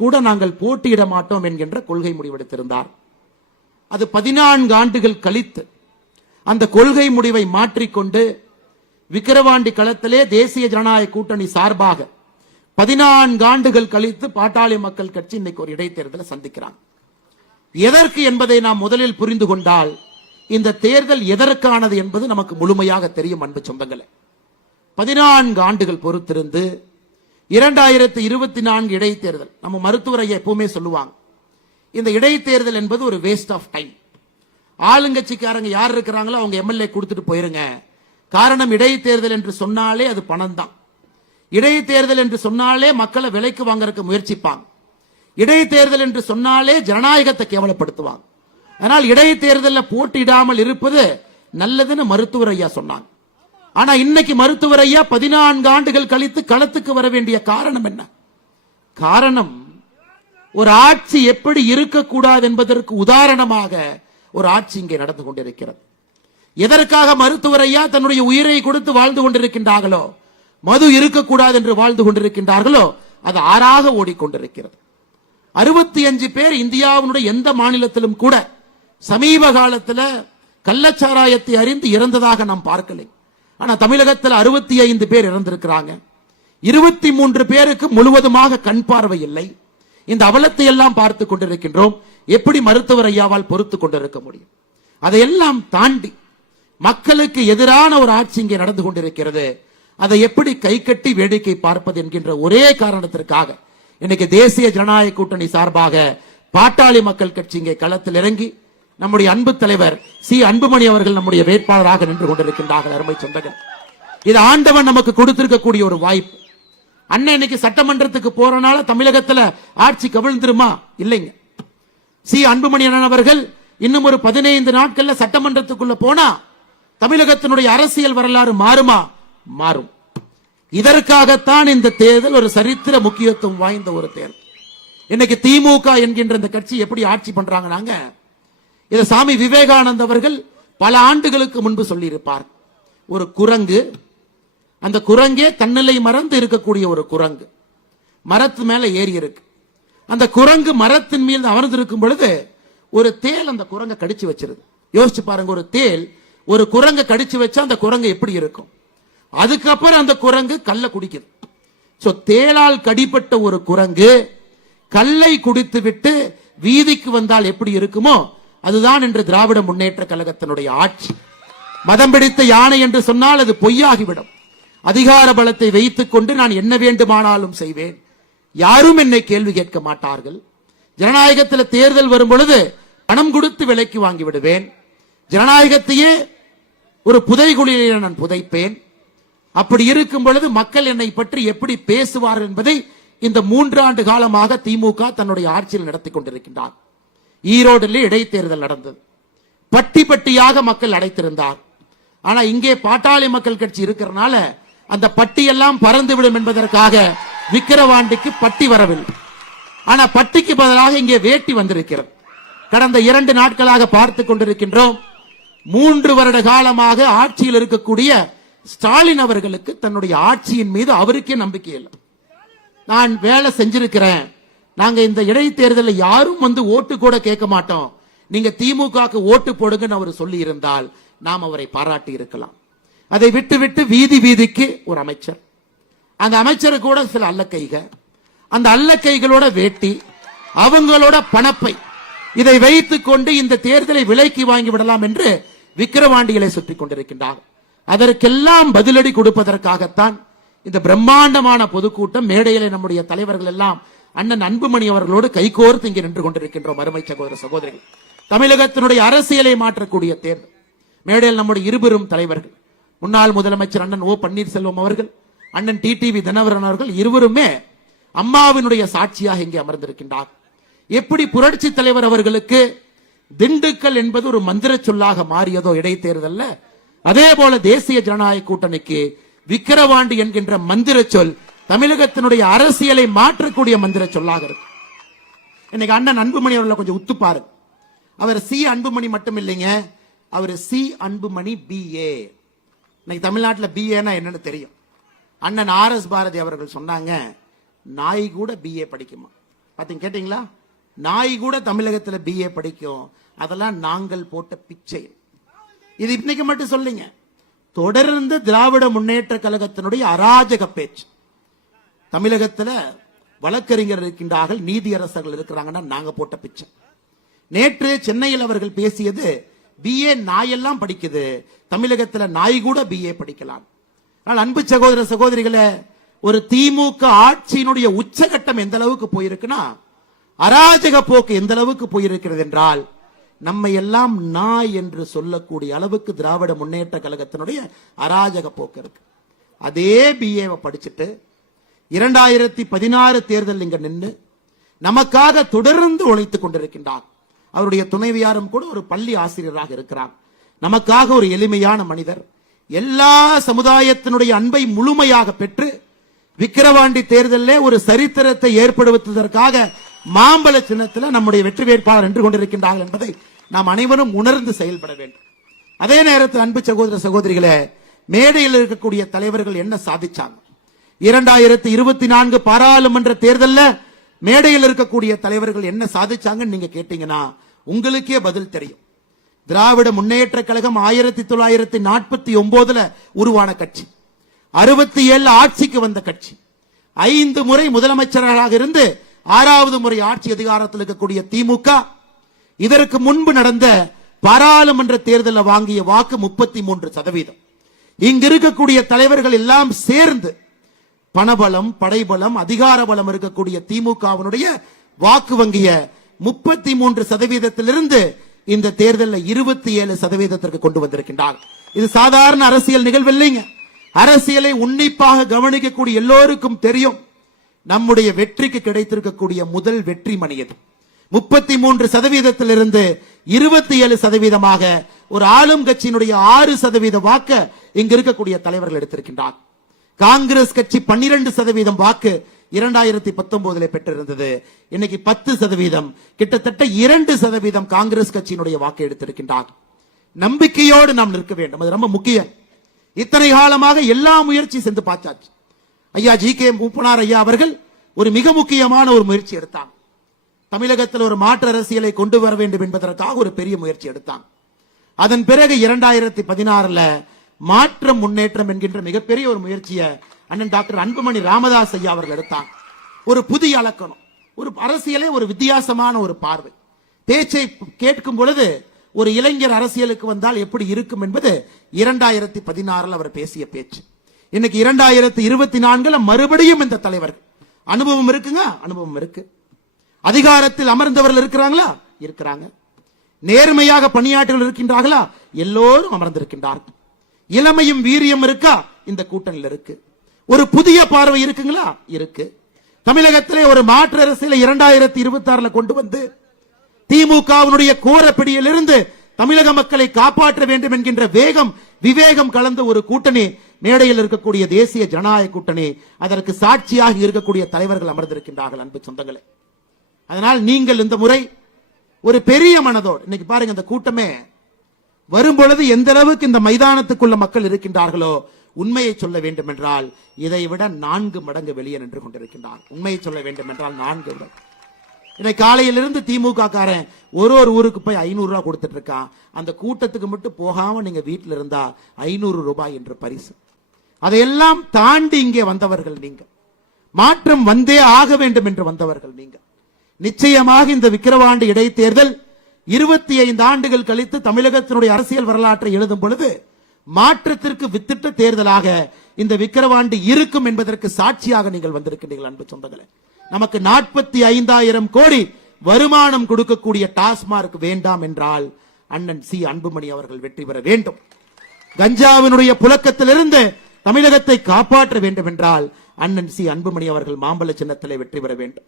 கூட நாங்கள் போட்டியிட மாட்டோம் என்கின்ற கொள்கை முடிவெடுத்திருந்தார். அது பதினான்கு ஆண்டுகள் கழித்து அந்த கொள்கை முடிவை மாற்றிக்கொண்டு விக்கிரவாண்டி களத்திலே தேசிய ஜனநாயக கூட்டணி சார்பாக பதினான்கு ஆண்டுகள் கழித்து பாட்டாளி மக்கள் கட்சி இன்னைக்கு ஒரு இடைத்தேர்தலை சந்திக்கிறாங்க. எதற்கு என்பதை நாம் முதலில் புரிந்து கொண்டால் இந்த தேர்தல் எதற்கானது என்பது நமக்கு முழுமையாக தெரியும் அன்பு சொந்தங்களை. பதினான்கு ஆண்டுகள் பொறுத்திருந்து இரண்டாயிரத்து இருபத்தி நான்கு இடைத்தேர்தல். நம்ம மருத்துவரை எப்பவுமே சொல்லுவாங்க. இந்த இடைத்தேர்தல் என்பது ஒரு வேஸ்ட் ஆஃப் டைம் ஆளுங்கட்சிக்காரங்க யார் இருக்கிறாங்களோ அவங்க எம்எல்ஏ கொடுத்துட்டு போயிருங்க. காரணம் இடைத்தேர்தல் என்று சொன்னாலே அது பணம் தான் இடைத்தேர்தல் என்று சொன்னாலே மக்களை விலைக்கு வாங்குறதுக்கு முயற்சிப்பாங்க. இடைத்தேர்தல் என்று சொன்னாலே ஜனநாயகத்தை கேவலப்படுத்துவாங்க. அதனால் இடைத்தேர்தலில் போட்டியிடாமல் இருப்பது நல்லதுன்னு மருத்துவர் ஐயா சொன்னாங்க. ஆனா இன்னைக்கு மருத்துவர் ஐயா பதினான்கு ஆண்டுகள் கழித்து களத்துக்கு வர வேண்டிய காரணம் என்ன? காரணம் ஒரு ஆட்சி எப்படி இருக்கக்கூடாது என்பதற்கு உதாரணமாக ஒரு ஆட்சி இங்கே நடந்து கொண்டிருக்கிறது. எதற்காக மருத்துவர் ஐயா தன்னுடைய உயிரை கொடுத்து வாழ்ந்து கொண்டிருக்கின்றார்களோ மது இருக்கக்கூடாது என்று வாழ்ந்து கொண்டிருக்கின்றார்களோ அது ஆறாக ஓடிக்கொண்டிருக்கிறது. அறுபத்தி அஞ்சு பேர் இந்தியாவினுடைய எந்த மாநிலத்திலும் கூட சமீப காலத்தில் கள்ளச்சாராயத்தை அறிந்து இறந்ததாக நாம் பார்க்கலை. ஆனால் தமிழகத்தில் அறுபத்தி ஐந்து பேர் இறந்திருக்கிறாங்க. இருபத்தி மூன்று பேருக்கு முழுவதுமாக கண் பார்வை இல்லை. இந்த அவலத்தை எல்லாம் பார்த்து கொண்டிருக்கின்றோம். எப்படி மருத்துவர் ஐயாவால் பொறுத்து கொண்டிருக்க முடியும்? அதையெல்லாம் தாண்டி மக்களுக்கு எதிரான ஒரு ஆட்சி இங்கே நடந்து கொண்டிருக்கிறது. அதை எப்படி கை கட்டி வேடிக்கை பார்ப்பது என்கின்ற ஒரே காரணத்திற்காக இன்னைக்கு தேசிய ஜனநாயக கூட்டணி சார்பாக பாட்டாளி மக்கள் கட்சி இங்கே களத்தில் இறங்கி நம்முடைய அன்பு தலைவர் சி. அன்புமணி அவர்கள் நம்முடைய வேட்பாளராக நின்று கொண்டிருக்கின்றார்கள் அருமை சொந்தங்கள். இது ஆண்டவன் நமக்கு கொடுத்திருக்கக்கூடிய ஒரு வாய்ப்பு. அண்ணன் இன்னைக்கு சட்டமன்றத்துக்கு போறனால தமிழகத்துல ஆட்சி கவிழ்ந்துருமா? இல்லைங்க. சி. அன்புமணி அண்ணன் அவர்கள் இன்னும் ஒரு பதினைந்து நாட்கள்ல சட்டமன்றத்துக்குள்ள போனா தமிழகத்தினுடைய அரசியல் வரலாறு மாறுமா? மாறும். இதற்காகத்தான் இந்த தேர்தல் ஒரு சரித்திர முக்கியத்துவம் வாய்ந்த ஒரு தேர்தல். இன்னைக்கு திமுக என்கின்ற இந்த கட்சி எப்படி ஆட்சி பண்றாங்கன்னாங்க இதை சாமி விவேகானந்த் அவர்கள் பல ஆண்டுகளுக்கு முன்பு சொல்லியிருப்பார். ஒரு குரங்கு அந்த குரங்கே தன்னிலை மறந்து இருக்கக்கூடிய ஒரு குரங்கு. மரத்து மேல ஏறி இருக்கு. அந்த குரங்கு மரத்தின் மீது அமர்ந்து இருக்கும் பொழுது ஒரு தேல் அந்த குரங்கை கடிச்சு வச்சிருது. யோசிச்சு பாருங்க ஒரு தேல் ஒரு குரங்கை கடிச்சு வச்சா அந்த குரங்கு எப்படி இருக்கும்? அதுக்கப்புறம் அந்த குரங்கு கல்லை குடிக்குது. சோ தேளால் கடிப்பட்ட ஒரு குரங்கு கல்லை குடித்து விட்டு வீதிக்கு வந்தால் எப்படி இருக்குமோ அதுதான் இன்று திராவிட முன்னேற்ற கழகத்தினுடைய ஆட்சி. மதம் பிடித்த யானை என்று சொன்னால் அது பொய்யாகிவிடும். அதிகார பலத்தை வைத்துக் கொண்டு நான் என்ன வேண்டுமானாலும் செய்வேன். யாரும் என்னை கேள்வி கேட்க மாட்டார்கள். ஜனநாயகத்தில் தேர்தல் வரும் பொழுது பணம் கொடுத்து விலைக்கு வாங்கி விடுவேன். ஜனநாயகத்தையே ஒரு புதைகுழியிலே நான் புதைப்பேன். அப்படி இருக்கும் பொழுது மக்கள் என்னை பற்றி எப்படி பேசுவார் என்பதை இந்த மூன்றாண்டு காலமாக திமுக தன்னுடைய ஆட்சியில் நடத்தி கொண்டிருக்கின்றார். ஈரோடுல இடைத்தேர்தல் நடந்தது. பட்டி பட்டியாக மக்கள் அடைத்திருந்தார். ஆனா இங்கே பாட்டாளி மக்கள் கட்சி இருக்கிறனால அந்த பட்டியெல்லாம் பறந்துவிடும் என்பதற்காக விக்கிரவாண்டிக்கு பட்டி வரவில்லை. ஆனா பட்டிக்கு பதிலாக இங்கே வேட்டி வந்திருக்கிறது. கடந்த இரண்டு நாட்களாக பார்த்து கொண்டிருக்கின்றோம். மூன்று வருட காலமாக ஆட்சியில் இருக்கக்கூடிய ஸ்டாலின் அவர்களுக்கு தன்னுடைய ஆட்சியின் மீது அவருக்கே நம்பிக்கை இல்லை. நான் வேலை செஞ்சிருக்கிறேன். நாங்க இந்த இடைத்தேர்தலில் யாரும் வந்து ஓட்டு கூட கேட்க மாட்டோம். நீங்க திமுகக்கு ஓட்டு போடுங்கன்னு அவர் சொல்லி இருந்தால் நாம் அவரை பாராட்டி இருக்கலாம். அதை விட்டு விட்டு வீதி வீதிக்கு ஒரு அமைச்சர். அந்த அமைச்சரு கூட சில அல்லக்கைக அந்த அல்லக்கைகளோட வேட்டி அவங்களோட பணப்பை. இதை வைத்துக் கொண்டு இந்த தேர்தலை விலைக்கு வாங்கி விடலாம் என்று விக்கிரவாண்டிகளை சுற்றி கொண்டிருக்கின்றார். அதற்கெல்லாம் பதிலடி கொடுப்பதற்காகத்தான் இந்த பிரம்மாண்டமான பொதுக்கூட்டம் மேடையிலே நம்முடைய தலைவர்கள் எல்லாம் அண்ணன் அன்புமணி அவர்களோடு கைகோர்த்து இங்கே நின்று கொண்டிருக்கின்றோம் அருமை சகோதர சகோதரிகள் தமிழகத்தினுடைய அரசியலை மாற்றக்கூடிய தேர்தல் மேடையில் நம்முடைய இருபெரும் தலைவர்கள் முன்னாள் முதலமைச்சர் அண்ணன் ஓ பன்னீர்செல்வம் அவர்கள் அண்ணன் டிடிவி தினவரன் அவர்கள் இருவருமே அம்மாவினுடைய சாட்சியாக இங்கே அமர்ந்திருக்கின்றார். எப்படி புரட்சி தலைவர் அவர்களுக்கு திண்டுக்கல் என்பது ஒரு மந்திர சொல்லாக மாறியதோ இடைத்தேர்தல்ல அதே போல தேசிய ஜனநாயக கூட்டணிக்கு விக்கிரவாண்டி என்கின்ற மந்திர சொல் தமிழகத்தினுடைய அரசியலை மாற்றக்கூடிய மந்திர சொல்லாக இருக்கு இன்னைக்கு அண்ணன் அன்புமணி அவர்களை கொஞ்சம் உத்து பாருங்க அவர் சி அன்புமணி மட்டும் இல்லைங்க அவர் சி அன்புமணி பிஏ இன்னைக்கு தமிழ்நாட்டில் பிஏனா என்னன்னு தெரியும். அண்ணன் ஆர் எஸ் பாரதி அவர்கள் சொன்னாங்க நாய் கூட பிஏ படிக்குமா? பார்த்தீங்க கேட்டீங்களா? நாய் கூட தமிழகத்தில் பிஏ படிக்கும். அதெல்லாம் நாங்கள் போட்ட பிச்சை. இது இன்னைக்கு மட்டும் சொல்லுங்க. தொடர்ந்து திராவிட முன்னேற்ற கழகத்தினுடைய அராஜக பேச்சு. தமிழகத்துல வழக்கறிஞர் இருக்கின்றார்கள் நீதியரசர்கள் இருக்கிறாங்கன்னா நாங்க போட்ட பிச்சை. நேற்று சென்னையில் அவர்கள் பேசியது பிஏ நாயெல்லாம் படிக்குது தமிழகத்துல நாய் கூட பிஏ படிக்கலாம். ஆனால் அன்பு சகோதர சகோதரிகளை ஒரு திமுக ஆட்சியினுடைய உச்சகட்டம் எந்த அளவுக்கு போயிருக்குன்னா அராஜக போக்கு எந்த அளவுக்கு போயிருக்கிறது என்றால் நம்ம எல்லாம் நாய் என்று சொல்லக்கூடிய அளவுக்கு திராவிட முன்னேற்ற கழகத்தினுடைய அராஜக போக்கு இருக்கு. அதே பிஏவை படிச்சுட்டு இரண்டாயிரத்தி பதினாறு தேர்தல் இங்க நின்று நமக்காக தொடர்ந்து உழைத்துக் கொண்டிருக்கின்றார். அவருடைய துணைவியாரும் கூட ஒரு பள்ளி ஆசிரியராக இருக்கிறார். நமக்காக ஒரு எளிமையான மனிதர். எல்லா சமுதாயத்தினுடைய அன்பை முழுமையாக பெற்று விக்கிரவாண்டி தேர்தலில் ஒரு சரித்திரத்தை ஏற்படுத்துவதற்காக மாம்பழ சின்னத்தில் நம்முடைய வெற்றி வேட்பாளர் நின்று கொண்டிருக்கின்றார்கள் என்பதை நாம் அனைவரும் உணர்ந்து செயல்பட வேண்டும். அதே நேரத்தில் அன்பு சகோதர சகோதரிகளை மேடையில் இருக்கக்கூடிய தலைவர்கள் என்ன சாதிச்சாங்க? இரண்டாயிரத்தி இருபத்தி நான்கு பாராளுமன்ற தேர்தல்ல மேடையில் இருக்கக்கூடிய தலைவர்கள் என்ன சாதிச்சாங்கன்னு நீங்க கேட்டீங்கன்னா உங்களுக்கே பதில் தெரியும். திராவிட முன்னேற்ற கழகம் ஆயிரத்தி தொள்ளாயிரத்தி நாற்பத்தி ஒன்பதுல உருவான கட்சி. அறுபத்தி ஏழு ஆட்சிக்கு வந்த கட்சி. ஐந்து முறை முதலமைச்சராக இருந்து ஆறாவது முறை ஆட்சி அதிகாரத்தில் இருக்கக்கூடிய திமுக இதற்கு முன்பு நடந்த பாராளுமன்ற தேர்தலில் வாங்கிய வாக்கு முப்பத்தி மூன்று சதவீதம். இங்க இருக்கக்கூடிய தலைவர்கள் எல்லாம் சேர்ந்து பணபலம் படைபலம் அதிகார பலம் இருக்கக்கூடிய திமுகவினுடைய வாக்கு வங்கிய முப்பத்தி மூன்று சதவீதத்திலிருந்து இந்த தேர்தலில் இருபத்தி ஏழு சதவீதத்திற்கு கொண்டு வந்திருக்கின்றார். இது சாதாரண அரசியல் நிகழ்வு இல்லைங்க. அரசியலை உன்னிப்பாக கவனிக்கக்கூடிய எல்லோருக்கும் தெரியும். நம்முடைய வெற்றிக்கு கிடைத்திருக்கக்கூடிய முதல் வெற்றி மணியது முப்பத்தி மூன்று சதவீதத்திலிருந்து இருபத்தி ஏழு சதவீதமாக ஒரு ஆளும் கட்சியினுடைய ஆறு சதவீத வாக்க இங்கு இருக்கக்கூடிய தலைவர்கள் எடுத்திருக்கின்றார். காங்கிரஸ் கட்சி பன்னிரண்டு சதவீதம் வாக்கு இரண்டாயிரத்தி பத்தொன்பதுல பெற்றிருந்தது. இன்னைக்கு பத்து சதவீதம். கிட்டத்தட்ட இரண்டு சதவீதம் காங்கிரஸ் கட்சியினுடைய வாக்கு எடுத்திருக்கின்றார். நம்பிக்கையோடு நாம் நிற்க வேண்டும். அது ரொம்ப முக்கியம். இத்தனை காலமாக எல்லா முயற்சி சென்று பார்த்தாச்சு. ஐயா ஜி கே மூப்பனார் ஐயா அவர்கள் ஒரு மிக முக்கியமான ஒரு முயற்சி எடுத்தாங்க. தமிழகத்தில் ஒரு மாற்று அரசியலை கொண்டு வர வேண்டும் என்பதற்காக ஒரு பெரிய முயற்சி எடுத்தாங்க. அதன் பிறகு இரண்டாயிரத்தி பதினாறுல மாற்றம் முன்னேற்றம் என்கின்ற மிகப்பெரிய ஒரு முயற்சியை அண்ணன் டாக்டர் அன்புமணி ராமதாஸ் ஐயா அவர்கள் எடுத்தாங்க. ஒரு புதிய அலக்கணம் ஒரு அரசியலே ஒரு வித்தியாசமான ஒரு பார்வை. பேச்சை கேட்கும் பொழுது ஒரு இளைஞர் அரசியலுக்கு வந்தால் எப்படி இருக்கும் என்பது இரண்டாயிரத்தி பதினாறுல அவர் பேசிய பேச்சு. இன்னைக்கு இரண்டாயிரத்தி இருபத்தி நான்குல மறுபடியும் இந்த தலைவர் அனுபவம் இருக்குங்க? அனுபவம் இருக்கு. அதிகாரத்தில் அமர்ந்தவர்கள் இருக்கிறாங்களா? இருக்கிறாங்க. நேர்மையாக பணியாற்றல் இருக்கின்றார்களா? எல்லோரும் அமர்ந்திருக்கின்றார்கள். இளமையும் வீரியம் இருக்கா? இந்த கூட்டணியில் இருக்கு. ஒரு புதிய பார்வை இருக்குங்களா? இருக்கு. தமிழகத்திலே ஒரு மாற்று அரசியலை இரண்டாயிரத்தி இருபத்தி ஆறுல கொண்டு வந்து திமுகவினுடைய கோரப்பிடியிலிருந்து தமிழக மக்களை காப்பாற்ற வேண்டும் என்கின்ற வேகம் விவேகம் கலந்த ஒரு கூட்டணி மேடையில் இருக்கக்கூடிய தேசிய ஜனநாயக கூட்டணி அதற்கு சாட்சியாக இருக்கக்கூடிய தலைவர்கள் அமர்ந்திருக்கின்றார்கள் அன்பு சொந்தங்களே. அதனால் நீங்கள் இந்த முறை ஒரு பெரிய மனதோடு இன்னைக்கு பாருங்க அந்த கூட்டமே வரும்பொழுது எந்த அளவுக்கு இந்த மைதானத்துக்குள்ள மக்கள் இருக்கின்றார்களோ உண்மையை சொல்ல வேண்டும் என்றால் இதை விட நான்கு மடங்கு வெளியே நின்று கொண்டிருக்கின்றார். உண்மையை சொல்ல வேண்டும் என்றால் நான்கு மடங்கு இன்னைக்கு காலையிலிருந்து திமுக காரன் ஒரு ஒரு ஊருக்கு போய் ஐநூறு ரூபா கொடுத்துட்டு இருக்கான் அந்த கூட்டத்துக்கு மட்டும் போகாம நீங்க வீட்டில் இருந்தா ஐநூறு ரூபாய் என்று பரிசு. அதையெல்லாம் தாண்டி இங்கே வந்தவர்கள் நீங்க. மாற்றம் வந்தே ஆக வேண்டும் என்று வந்தவர்கள் நீங்க. நிச்சயமாக இந்த விக்கிரவாண்டு இடைத்தேர்தல் இருபத்தி ஐந்து ஆண்டுகள் கழித்து தமிழகத்தினுடைய அரசியல் வரலாற்றை எழுதும் பொழுது மாற்றத்திற்கு வித்திட்ட தேர்தலாக இந்த விக்கிரவாண்டி இருக்கும் என்பதற்கு சாட்சியாக நீங்கள் வந்திருக்கின்றீர்கள் அன்பு சொந்தங்களே. நமக்கு நாற்பத்தி ஐந்தாயிரம் கோடி வருமானம் கொடுக்கக்கூடிய டாஸ்மார்க் வேண்டாம் என்றால் அண்ணன் சி. அன்புமணி அவர்கள் வெற்றி பெற வேண்டும். கஞ்சாவினுடைய புழக்கத்திலிருந்து தமிழகத்தை காப்பாற்ற வேண்டும் என்றால் அண்ணன் சி. அன்புமணி அவர்கள் மாம்பழ சின்னத்திலே வெற்றி பெற வேண்டும்.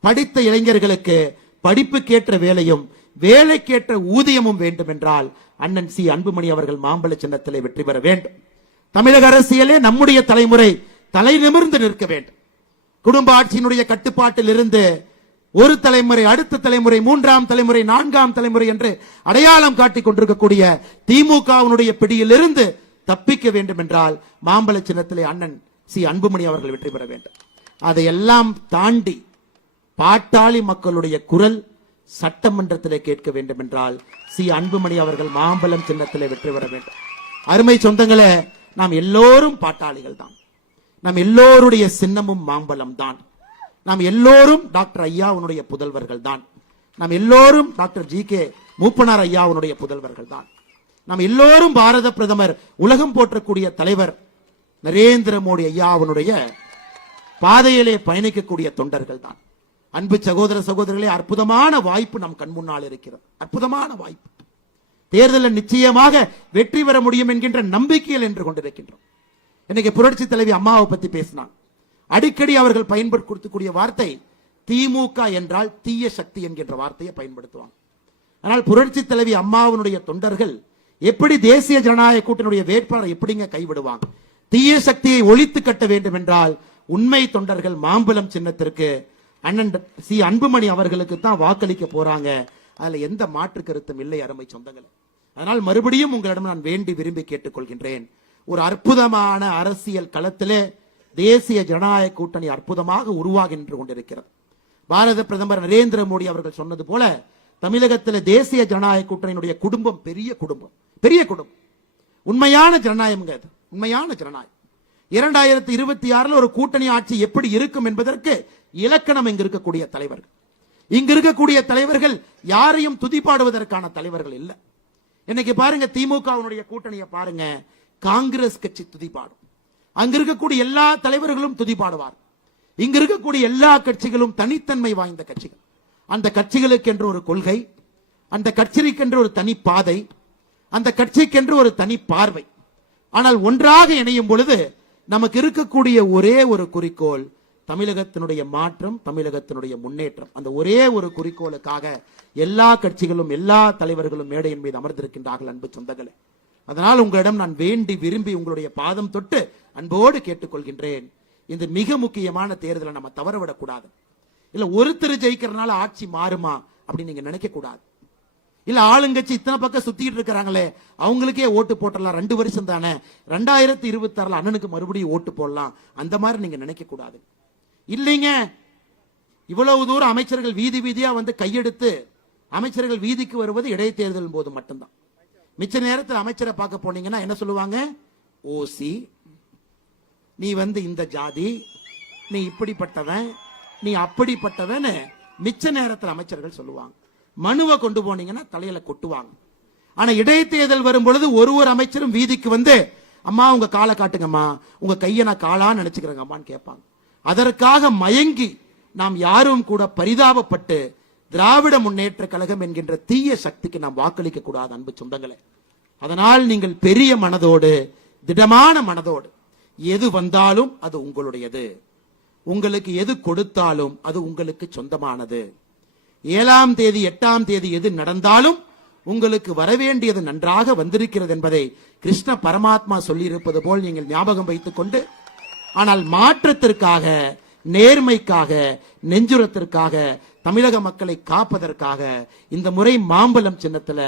படித்த இளைஞர்களுக்கு படிப்புக்கேற்ற வேலையும் வேலைக்கேற்ற ஊதியமும் வேண்டும் என்றால் அண்ணன் சி. அன்புமணி அவர்கள் மாம்பழ சின்னத்திலே வெற்றி பெற வேண்டும். தமிழக அரசியலே நம்முடைய தலைமுறை தலை நிமிர்ந்து நிற்க வேண்டும். குடும்ப ஆட்சியினுடைய கட்டுப்பாட்டில் இருந்து ஒரு தலைமுறை அடுத்த தலைமுறை மூன்றாம் தலைமுறை நான்காம் தலைமுறை என்று அடையாளம் காட்டிக் கொண்டிருக்கக்கூடிய திமுகவினுடைய பிடியிலிருந்து தப்பிக்க வேண்டும் என்றால் மாம்பழ சின்னத்திலே அண்ணன் சி. அன்புமணி அவர்கள் வெற்றி பெற வேண்டும். அதையெல்லாம் தாண்டி பாட்டாளி மக்களுடைய குரல் சட்டமன்றத்திலே கேட்க வேண்டும் என்றால் சி. அன்புமணி அவர்கள் மாம்பலம் சின்னத்திலே வெற்றி பெற வேண்டும். அருமை சொந்தங்களே நாம் எல்லோரும் பாட்டாளிகள் தான். நம் எல்லோருடைய சின்னமும் மாம்பலம் தான். நாம் எல்லோரும் டாக்டர் ஐயாவுனுடைய புதல்வர்கள் தான். நாம் எல்லோரும் டாக்டர் ஜி. கே. மூப்பனார் ஐயாவுனுடைய புதல்வர்கள் தான். நாம் எல்லோரும் பாரத பிரதமர் உலகம் போற்றக்கூடிய தலைவர் நரேந்திர மோடி ஐயாவுனுடைய பாதையிலே பயணிக்கக்கூடிய தொண்டர்கள் தான். அன்பு சகோதர சகோதரர்களே அற்புதமான வாய்ப்பு நம் கண் முன்னால் இருக்கிறது. அற்புதமான வாய்ப்பு. தேர்தலில் நிச்சயமாக வெற்றி பெற முடியும் என்கின்ற நம்பிக்கையில் என்று கொண்டிருக்கின்றோம். இன்னைக்கு புரட்சி தலைவி அம்மாவை பத்தி பேசினான் அடிக்கடி அவர்கள் பயன்படுத்தக்கூடிய வார்த்தை திமுக என்றால் தீய சக்தி என்கின்ற வார்த்தையை பயன்படுத்துவாங்க. ஆனால் புரட்சி தலைவி அம்மாவினுடைய தொண்டர்கள் எப்படி தேசிய ஜனநாயக கூட்டணியுடைய வேட்பாளர் எப்படிங்க கைவிடுவாங்க? தீய சக்தியை ஒழித்து கட்ட வேண்டும் என்றால் உண்மை தொண்டர்கள் மாம்பலம் சின்னத்திற்கு அண்ணன் சி. அன்புமணி அவர்களுக்கு தான் வாக்களிக்க போறாங்க. அதுல எந்த மாற்று கருத்தும் இல்லை அருமை சொந்தங்கள். அதனால் மறுபடியும் உங்களிடம் நான் வேண்டி விரும்பி கேட்டுக்கொள்கின்றேன். ஒரு அற்புதமான அரசியல் களத்திலே தேசிய ஜனநாயக கூட்டணி அற்புதமாக உருவாகின்று கொண்டிருக்கிறது. பாரத பிரதமர் நரேந்திர மோடி அவர்கள் சொன்னது போல தமிழகத்தில் தேசிய ஜனநாயக கூட்டணியினுடைய குடும்பம் பெரிய குடும்பம். பெரிய குடும்பம். உண்மையான ஜனநாயகம்ங்க அது. உண்மையான ஜனநாயகம். இரண்டாயிரத்தி இருபத்தி ஆறுல ஒரு கூட்டணி ஆட்சி எப்படி இருக்கும் என்பதற்கு இலக்கணம் இங்க இருக்கக்கூடிய தலைவர்கள். இங்க இருக்கக்கூடிய தலைவர்கள் யாரையும் துதிப்பாடுவதற்கான தலைவர்கள் இல்லை. இன்னைக்கு பாருங்க திமுகவினுடைய கூட்டணியை பாருங்க காங்கிரஸ் கட்சி துதிப்பாடும் அங்க இருக்கக்கூடிய எல்லா தலைவர்களும் துதிப்பாடுவார் இங்க இருக்கக்கூடிய எல்லா கட்சிகளும் தனித்தன்மை வாய்ந்த கட்சிகள். அந்த கட்சிகளுக்கென்று ஒரு கொள்கை அந்த கட்சிக்கென்று ஒரு தனி பாதை அந்த கட்சிக்கென்று ஒரு தனி பார்வை. ஆனால் ஒன்றாக இணையும் பொழுது நமக்கு இருக்கக்கூடிய ஒரே ஒரு குறிக்கோள் தமிழகத்தினுடைய மாற்றம் தமிழகத்தினுடைய முன்னேற்றம். அந்த ஒரே ஒரு குறிக்கோளுக்காக எல்லா கட்சிகளும் எல்லா தலைவர்களும் மேடையின் மீது அமர்ந்திருக்கின்றார்கள் அன்பு சொந்தங்களே. அதனால் உங்களிடம் நான் வேண்டி விரும்பி உங்களுடைய பாதம் தொட்டு அன்போடு கேட்டுக்கொள்கின்றேன். இந்த மிக முக்கியமான தேர்தலை நம்ம தவறவிடக்கூடாது. இல்ல ஒருத்தர் ஜெயிக்கிறனால ஆட்சி மாறுமா அப்படின்னு நீங்க நினைக்க கூடாது இல்ல ஆளுங்கட்சி இத்தனை பக்கம் சுத்திட்டு இருக்கிறாங்களே அவங்களுக்கே ஓட்டு போட்டலாம் ரெண்டு வருஷம் தானே. ரெண்டாயிரத்தி இருபத்தி ஆறுல அண்ணனுக்கு மறுபடியும் ஓட்டு போடலாம். அந்த மாதிரி நீங்க நினைக்க கூடாது இல்லைங்க. இவ்வளவு தூரம் அமைச்சர்கள் வீதி வீதியா வந்து கையெடுத்து அமைச்சர்கள் வீதிக்கு வருவது இடைத்தேர்தல் போது மட்டும்தான். மிச்ச நேரத்தில் அமைச்சரை பார்க்க போனீங்கன்னா என்ன சொல்லுவாங்க? ஓசி நீ வந்து இந்த ஜாதி நீ இப்படிப்பட்டவன் நீ அப்படிப்பட்டவன் மிச்ச நேரத்தில் அமைச்சர்கள் சொல்லுவாங்க. மனுவை கொண்டு போனீங்கன்னா தலையில கொட்டுவாங்க. ஆனா இடைத்தேர்தல் வரும் பொழுது ஒரு ஒரு அமைச்சரும் வீதிக்கு வந்து அம்மா உங்க காலை காட்டுங்கம்மா. உங்க கையை நான் காலான்னு நினைச்சுக்கிறேங்க அம்மான்னு கேட்பாங்க. அதற்காக மயங்கி நாம் யாரும் கூட பரிதாபப்பட்டு திராவிட முன்னேற்ற கழகம் என்கின்ற தீய சக்திக்கு நாம் வாக்களிக்க கூடாது அன்பு சொந்தங்களே. அதனால் நீங்கள் பெரிய மனதோடு திடமான மனதோடு எது வந்தாலும் அது உங்களுடையது. உங்களுக்கு எது கொடுத்தாலும் அது உங்களுக்கு சொந்தமானது. ஏழாம் தேதி எட்டாம் தேதி எது நடந்தாலும் உங்களுக்கு வரவேண்டியது நன்றாக வந்திருக்கிறது என்பதை கிருஷ்ண பரமாத்மா சொல்லியிருப்பது போல் நீங்கள் ஞாபகம் வைத்துக் கொண்டு ஆனால் மாற்றத்திற்காக நேர்மைக்காக நெஞ்சுரத்திற்காக தமிழக மக்களை காப்பதற்காக இந்த முறை மாம்பலம் சின்னத்துல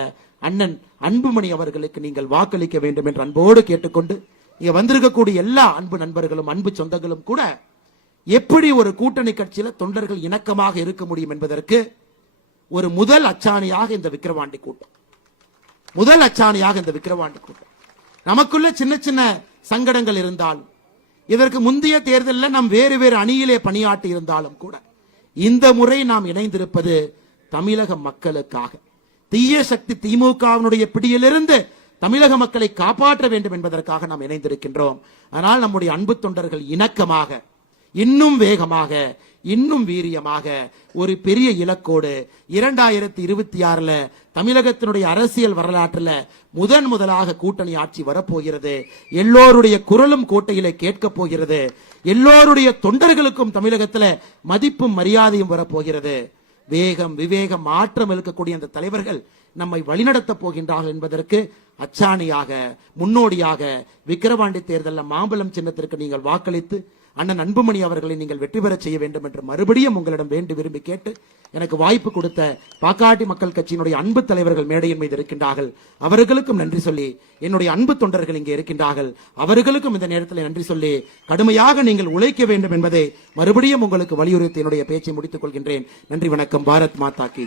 அண்ணன் அன்புமணி அவர்களுக்கு நீங்கள் வாக்களிக்க வேண்டும் என்று அன்போடு கேட்டுக்கொண்டு இங்க வந்திருக்கக்கூடிய எல்லா அன்பு நண்பர்களும் அன்பு சொந்தங்களும் கூட எப்படி ஒரு கூட்டணி கட்சியில தொண்டர்கள் இணக்கமாக இருக்க முடியும் என்பதற்கு ஒரு முதல் அச்சாணியாக இந்த விக்கிரவாண்டி கூட்டம். முதல் அச்சாணியாக இந்த விக்கிரவாண்டி கூட்டம். நமக்குள்ள சின்ன சின்ன சங்கடங்கள் இருந்தாலும் இதற்கு முந்தைய தேர்தலில் நாம் வேறு வேறு அணியிலே பணியாற்றி இருந்தாலும் கூட இந்த முறை நாம் இணைந்திருப்பது தமிழக மக்களுக்காக. தீய சக்தி திமுகவினுடைய பிடியிலிருந்து தமிழக மக்களை காப்பாற்ற வேண்டும் என்பதற்காக நாம் இணைந்திருக்கின்றோம். ஆனால் நம்முடைய அன்பு தொண்டர்கள் இணக்கமாக இன்னும் வேகமாக இன்னும் வீரியமாக ஒரு பெரிய இலக்கோடு இரண்டாயிரத்தி இருபத்தி ஆறுல தமிழகத்தினுடைய அரசியல் வரலாற்றுல முதன் முதலாக கூட்டணி ஆட்சி வரப்போகிறது. எல்லோருடைய குரலும் கோட்டையிலே கேட்கப் போகிறது. எல்லோருடைய தொண்டர்களுக்கும் தமிழகத்துல மதிப்பும் மரியாதையும் வரப்போகிறது. வேகம் விவேகம் மாற்றம் இருக்கக்கூடிய அந்த தலைவர்கள் நம்மை வழிநடத்தப் போகின்றார்கள் என்பதற்கு அச்சாணியாக முன்னோடியாக விக்கிரவாண்டி தேர்தலில் மாம்பழம் சின்னத்திற்கு நீங்கள் வாக்களித்து அண்ணன் அன்புமணி அவர்களை நீங்கள் வெற்றி பெற செய்ய வேண்டும் என்று மறுபடியும் உங்களிடம் வேண்டு விரும்பி கேட்டு எனக்கு வாய்ப்பு கொடுத்த பாக்காட்டி மக்கள் கட்சியினுடைய அன்பு தலைவர்கள் மேடையின் மீது இருக்கின்றார்கள். அவர்களுக்கும் நன்றி சொல்லி என்னுடைய அன்பு தொண்டர்கள் இங்கே இருக்கின்றார்கள். அவர்களுக்கும் இந்த நேரத்தில் நன்றி சொல்லி கடுமையாக நீங்கள் உழைக்க வேண்டும் என்பதை மறுபடியும் உங்களுக்கு வலியுறுத்தி என்னுடைய பேச்சை முடித்துக் கொள்கின்றேன். நன்றி வணக்கம். பாரத் மாதா கி